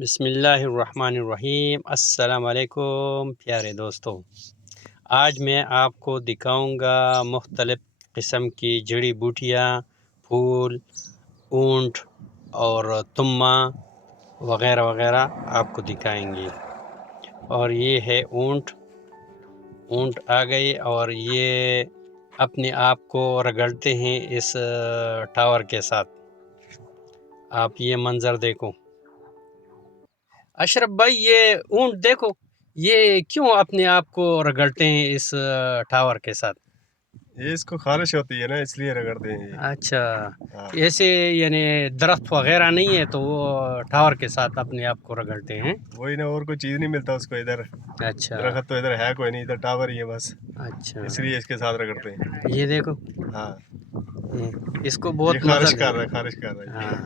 बिस्मिल्लाहिर्रहमानिर्रहीम। अस्सलाम वालेकुम प्यारे दोस्तों। आज मैं आपको दिखाऊंगा मुख्तलिफ़ किस्म की जड़ी बूटियाँ, फूल, ऊंट और तुम्मा वग़ैरह वग़ैरह आपको दिखाएंगे। और ये है ऊंट आ गए और ये अपने आप को रगड़ते हैं इस टावर के साथ। आप ये मंज़र देखो। अशरफ भाई, ये ऊंट देखो, ये क्यों अपने आप को रगड़ते हैं इस टावर के साथ? ये इसको खारिश होती है ना, इसलिए रगड़ते हैं ये। अच्छा, हाँ। ऐसे यानी दरख्त वगैरह नहीं है तो वो टावर के साथ अपने आप को रगड़ते हैं। वही ना, और कोई चीज़ नहीं मिलता उसको इधर। अच्छा दरख्त तो इधर है कोई नहीं, इधर टावर ही है बस, अच्छा, इसलिए इसके साथ रगड़ते हैं। ये देखो, हाँ, इसको ये बहुत मज़ा खारिश दे कर रहा रहा है, है। खारिश कर रहा है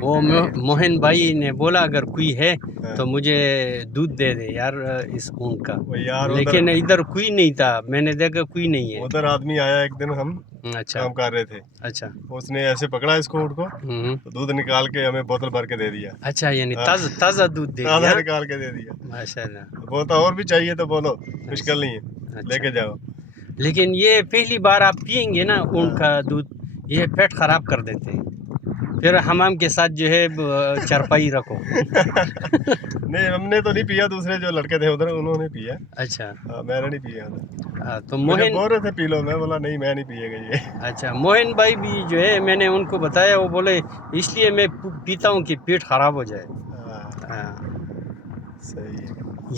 वो मोहन भाई ने बोला अगर कोई है हाँ। तो मुझे दूध दे दे यार इस ऊंट का, वो यार लेकिन इधर कोई नहीं था, मैंने देखा कोई नहीं है। उधर आदमी आया एक दिन, हम अच्छा काम कर रहे थे, अच्छा। उसने ऐसे पकड़ा इसको, ऊँट को, तो दूध निकाल के हमें बोतल भर के दे दिया। अच्छा, यानी हाँ, ताज़ा ताज़ा दूध दे ताज़ा दिया। निकाल के दे दिया। माशाल्लाह। बोलता और भी चाहिए तो बोलो, मुश्किल नहीं है, अच्छा, लेके जाओ। लेकिन ये पहली बार आप पियेंगे ना ऊँट हाँ। का दूध, ये पेट खराब कर देते हैं। फिर हमाम के साथ जो है चारपाई रखो। नहीं, हमने तो नहीं पिया, दूसरे जो लड़के थे उधर उन्होंने पिया। अच्छा। हाँ, मैंने नहीं पिया उधर। तो मुझे मोहन, बोल रहे थे पी लो, मैं बोला नहीं, मैं नहीं पिएगा ये। अच्छा मोहन भाई भी जो है मैंने उनको बताया, वो बोले इसलिए मैं पीता हूँ कि पेट खराब हो जाए। हाँ, हाँ, सही है।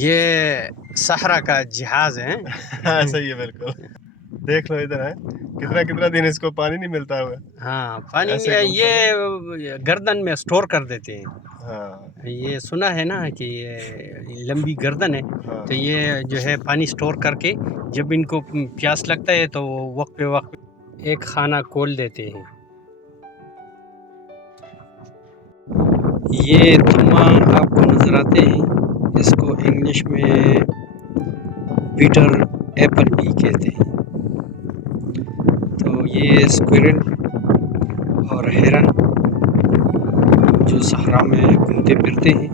ये सहरा का जहाज है। हाँ, सही है बिल्कुल। देख लो इधर है, कितना कितना दिन इसको पानी नहीं मिलता होगा, हाँ, पानी ऐसे में घूमते रहे। ये गर्दन में स्टोर कर देते हैं। हाँ ये सुना है ना कि ये लंबी गर्दन है, हाँ। तो ये जो है पानी स्टोर करके जब इनको प्यास लगता है तो वो वक्त पे वक्त एक खाना खोल देते हैं। ये तुम्मा आपको नज़र आते हैं, इसको इंग्लिश में पीटर एप्पल भी कहते हैं। तो ये स्क्विरल और हेरन जो सहरा में घूमते फिरते हैं,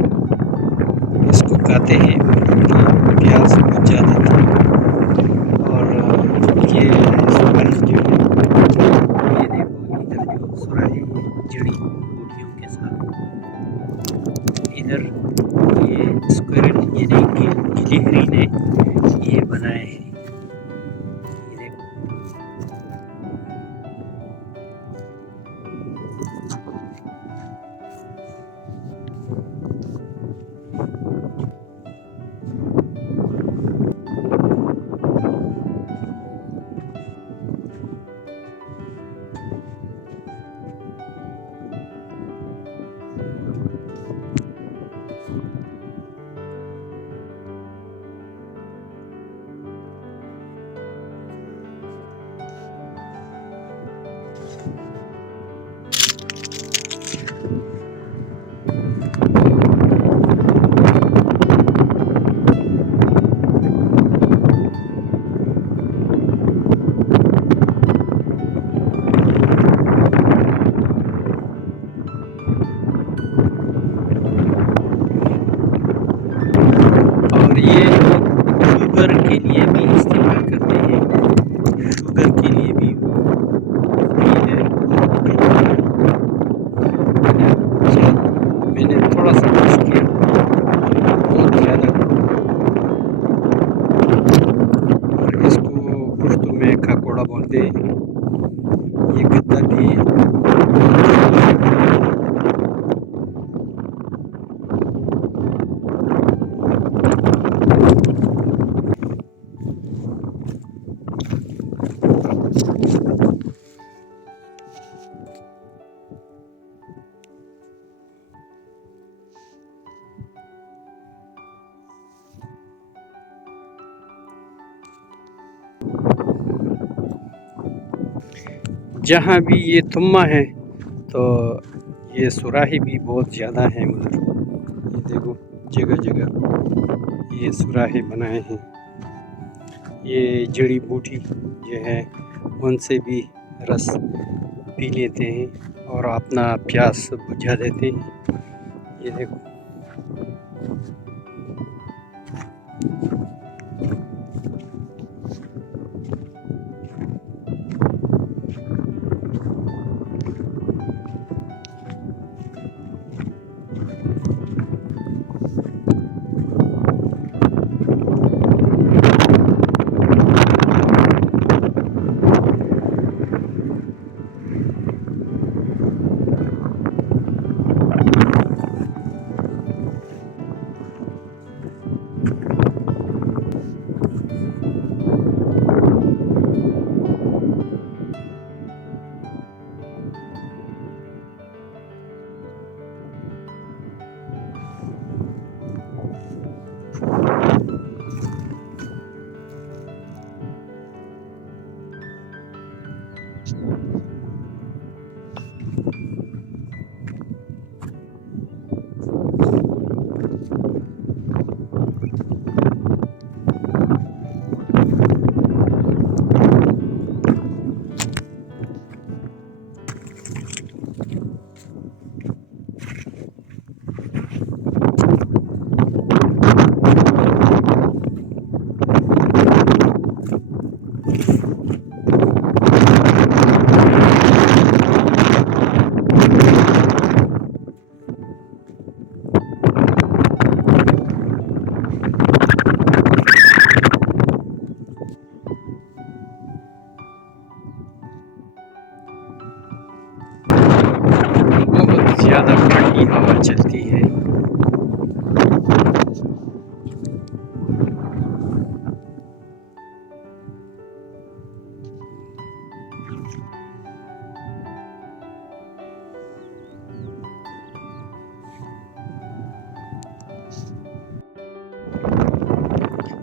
इसको खाते हैं और अपना प्यास बुझा देते हैं। और ये सुराही जो है, ये देखो इधर जो सुराही जड़ी बूटियों के साथ, इधर ये स्क्विरल यानी गिलहरी ने ये बनाए हैं। ये देखो, और ये लोग शुगर के लिए भी इस्तेमाल करते हैं, शुगर के लिए भी ये है। मैंने थोड़ा सा टेस्ट किया, बहुत ज़्यादा, और इसको पुश्तो में काकोड़ा बोलते हैं। ये गद्दा भी जहाँ भी ये तुम्मा है तो ये सुराही भी बहुत ज़्यादा है उधर। ये देखो जगह जगह ये सुराही बनाए हैं। ये जड़ी बूटी जो है उनसे भी रस पी लेते हैं और अपना प्यास बुझा देते हैं। ये देखो बहुत ज़्यादा ठंडी हवा चलती है।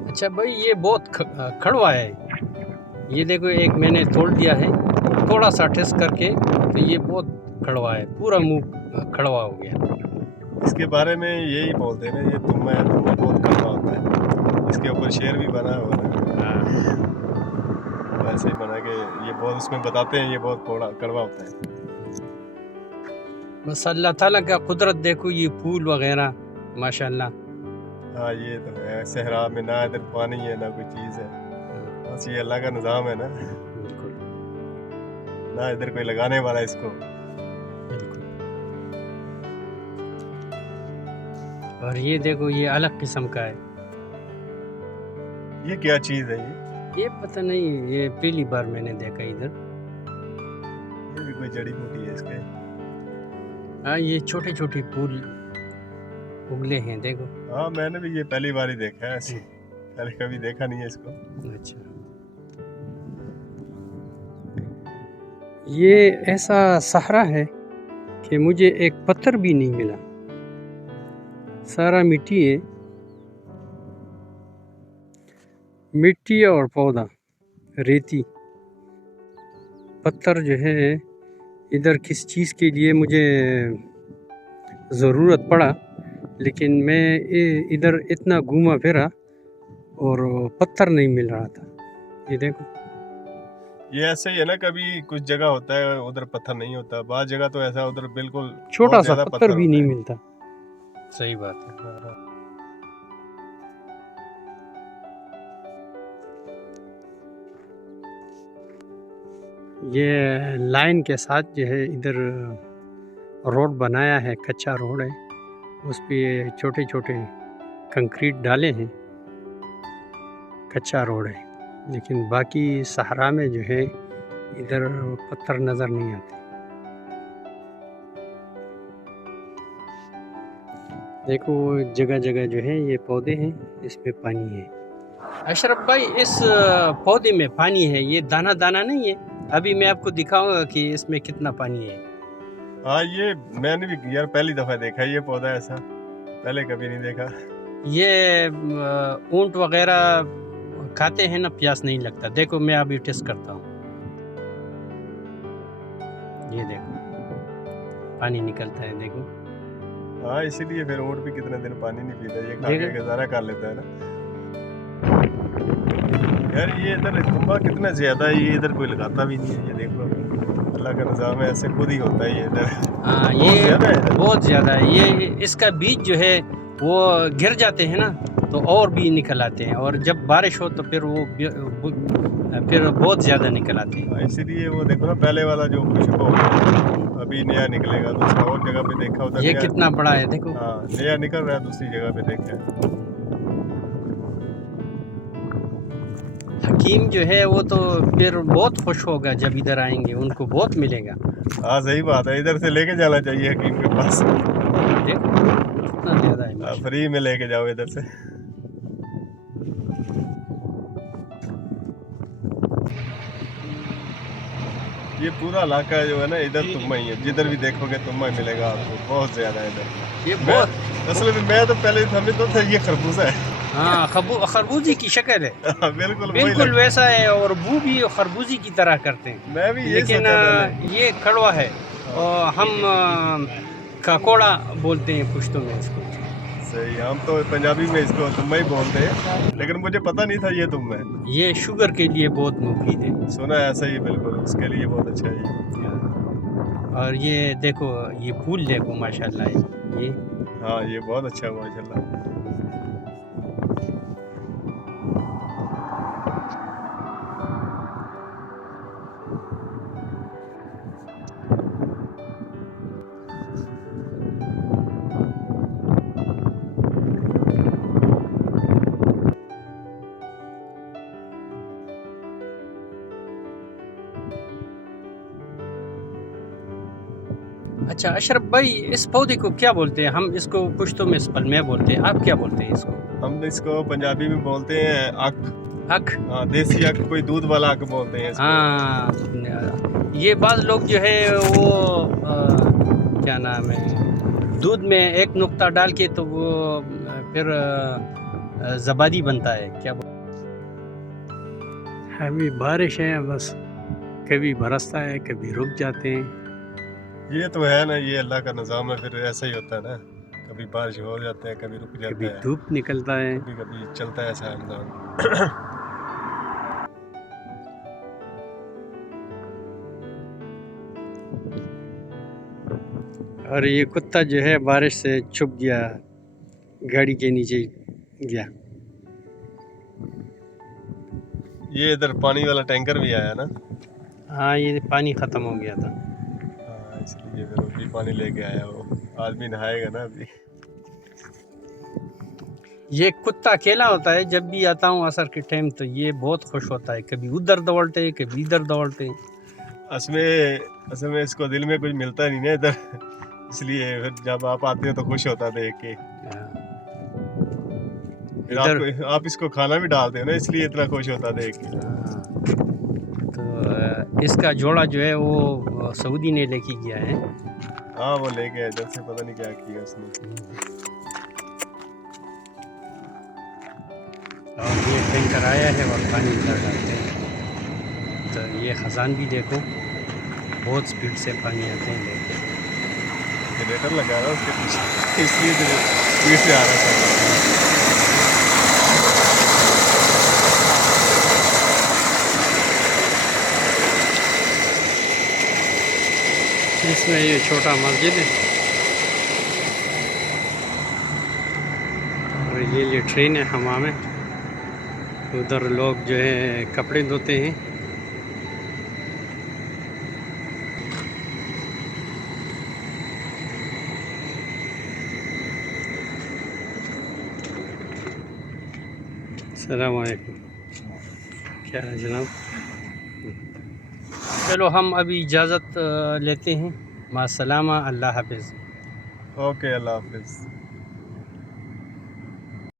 अच्छा भाई, ये बहुत खड़वा है। ये देखो, एक मैंने तोड़ दिया है थोड़ा सा टेस्ट करके, तो ये बहुत खड़वा है, पूरा मुंह खड़वा हो गया। इसके बारे में यही बोलते हैं ना, ये तुम्मा है, तुम्मा बहुत कड़वा होता है। इसके ऊपर शेर भी बना हुआ है, ऐसे ही बना के ये बहुत उसमें बताते हैं, ये बहुत कड़वा होता है। बस अल्लाह ताला का कुदरत देखो, ये फूल वगैरह माशाल्लाह। हाँ ये तो है, सहरा में ना इधर पानी है ना कोई चीज़ है, बस ये अल्लाह का निज़ाम है ना, बिल्कुल ना इधर कोई लगाने वाला है इसको। बिल्कुल। और ये देखो, ये अलग किस्म का है। ये क्या चीज़ है ये पता नहीं, ये पहली बार मैंने देखा इधर। ये भी कोई जड़ी बूटी है इसके। हाँ, ये छोटे छोटे फूल उगले हैं, देखो। हाँ मैंने भी ये पहली बार ही देखा है ऐसे, पहले कभी देखा नहीं है इसको। अच्छा, ये ऐसा सहरा है कि मुझे एक पत्थर भी नहीं मिला, सारा मिट्टी है, मिट्टी और पौधा, रेती, पत्थर जो है। इधर किस चीज़ के लिए मुझे ज़रूरत पड़ा, लेकिन मैं इधर इतना घूमा फिरा और पत्थर नहीं मिल रहा था। ये देखो, ये ऐसे ही है ना, कभी कुछ जगह होता है उधर पत्थर नहीं होता, बाद जगह तो ऐसा उधर बिल्कुल छोटा बहुत सा ज्यादा पत्थर भी नहीं होता मिलता। सही बात है। है। ये लाइन के साथ जो है इधर रोड बनाया है, कच्चा रोड है, उस पे छोटे छोटे कंक्रीट डाले हैं, कच्चा रोड है। लेकिन बाकी सहारा में जो है इधर पत्थर नज़र नहीं आते। देखो, जगह जगह जो है ये पौधे हैं, इसमें पानी है। अशरफ भाई, इस पौधे में पानी है, ये दाना दाना नहीं है। अभी मैं आपको दिखाऊंगा कि इसमें कितना पानी है। हाँ ये मैंने भी यार पहली दफा देखा है ये पौधा ऐसा, पहले कभी नहीं देखा। ये ऊंट वगैरह खाते हैं ना, प्यास नहीं लगता। देखो, मैं अभी टेस्ट करता हूँ। ये देखो, पानी निकलता है, देखो। हाँ इसीलिए फिर ऊँट भी कितने दिन पानी नहीं पीता, ये खा देखो। के गुजारा कर लेता है ना। यार ये इधर तुम्बा कितना ज्यादा है, ये इधर कोई लगाता भी नहीं है, ये देख लो अल्लाह का निज़ाम है, ऐसे खुद ही होता है ये इधर। हाँ, बहुत ये ज़्यादा है इधर। बहुत ज़्यादा है। ये इसका बीज जो है वो गिर जाते हैं ना, तो और भी निकल आते हैं, और जब बारिश हो तो फिर वो फिर बहुत ज़्यादा निकल आते हैं। हाँ, इसीलिए वो देखो ना पहले वाला जो खुशबू हो गया, अभी नया निकलेगा दूसरा और जगह पे देखा उधर ये नया। कितना बड़ा है देखो। हाँ, नया निकल रहा है दूसरी जगह पे देखा है। हकीम जो है वो तो फिर बहुत खुश होगा जब इधर आएंगे, उनको बहुत मिलेगा। हाँ सही बात है, इधर से लेके जाना चाहिए हकीम के पास। देखो कितना ज़्यादा है माशाल्लाह। फ्री में लेके जाओ इधर से। ये पूरा इलाका जो है ना इधर तुम्बा ही है, जिधर भी देखोगे तुम्बा ही मिलेगा आपको, बहुत ज्यादा है इधर। ये मैं बहुत असल में मैं तो पहले समझता था ये खरबूजा है। हाँ, खरबूजी की शक्ल है, बिल्कुल वही बिल्कुल लग। वैसा है, और बू भी खरबूजी की तरह करते हैं, मैं भी यही लेकिन सोचा पहले। ये कड़वा है। हाँ, और हम ककोड़ा बोलते हैं पुश्तो में इसको। सही, हम तो पंजाबी में इसको तुम्बा ही बोलते हैं, लेकिन मुझे पता नहीं था ये तुम्बा है। ये शुगर के लिए बहुत मुफीद है। सुना है ऐसा ही, बिल्कुल उसके लिए बहुत अच्छा है ये। और ये देखो, ये फूल देखो माशाल्लाह ये हाँ ये बहुत अच्छा हुआ माशाल्लाह। अच्छा अशरफ भाई, इस पौधे को क्या बोलते हैं? हम इसको पुश्तो में स्पलमे बोलते हैं, आप क्या बोलते हैं इसको? हम इसको पंजाबी में बोलते हैं अक। हक। हाँ, देसी अक, कोई दूध वाला अक बोलते हैं इसको। हाँ, ये बाज़ लोग जो है वो क्या नाम है, दूध में एक नुक्ता डाल के तो वो फिर ज़बादी बनता है क्या अभी बारिश है, बस कभी बरसता है कभी रुक जाते हैं। ये तो है ना, ये अल्लाह का निज़ाम है, फिर ऐसा ही होता है ना, कभी बारिश हो जाता है कभी रुक जाता कभी है, धूप निकलता है। कभी कभी चलता है ऐसा निज़ाम। और ये कुत्ता जो है बारिश से छुप गया, गाड़ी के नीचे गया। ये इधर पानी वाला टैंकर भी आया ना। हाँ, ये पानी ख़त्म हो गया था। हाँ, इसलिए फिर वो भी पानी लेके आया, वो आदमी नहाएगा ना अभी। ये कुत्ता अकेला होता है, जब भी आता हूँ असर के टाइम तो ये बहुत खुश होता है, कभी उधर दौड़ते कभी इधर दौड़ते। असल में इसको दिल में कुछ मिलता नहीं ना इधर, इसलिए फिर जब आप आते हो तो खुश होता देख के। फिर इधर आप इसको खाना भी डालते हो ना, इसलिए इतना खुश होता देख के। तो इसका जोड़ा जो है वो सऊदी ने लेके गया है। हाँ वो लेके आया, जब से पता नहीं क्या किया उसने। और ये टैंकर आया है और पानी इधर डालते हैं। तो ये ख़जान भी देखो, बहुत स्पीड से पानी आते हैं लेके। जनरेटर लगा रहा उसके पीछे, इसलिए स्पीड से आ रहा था। इसमें ये छोटा मस्जिद है, और ये ट्रेन है हमाम में, उधर लोग जो है कपड़े धोते हैं। अस्सलाम वालेकुम, क्या है जनाब? चलो हम अभी इजाज़त लेते हैं। मास्सलामा, अल्लाह हाफ़िज़। ओके, अल्लाह हाफिज़।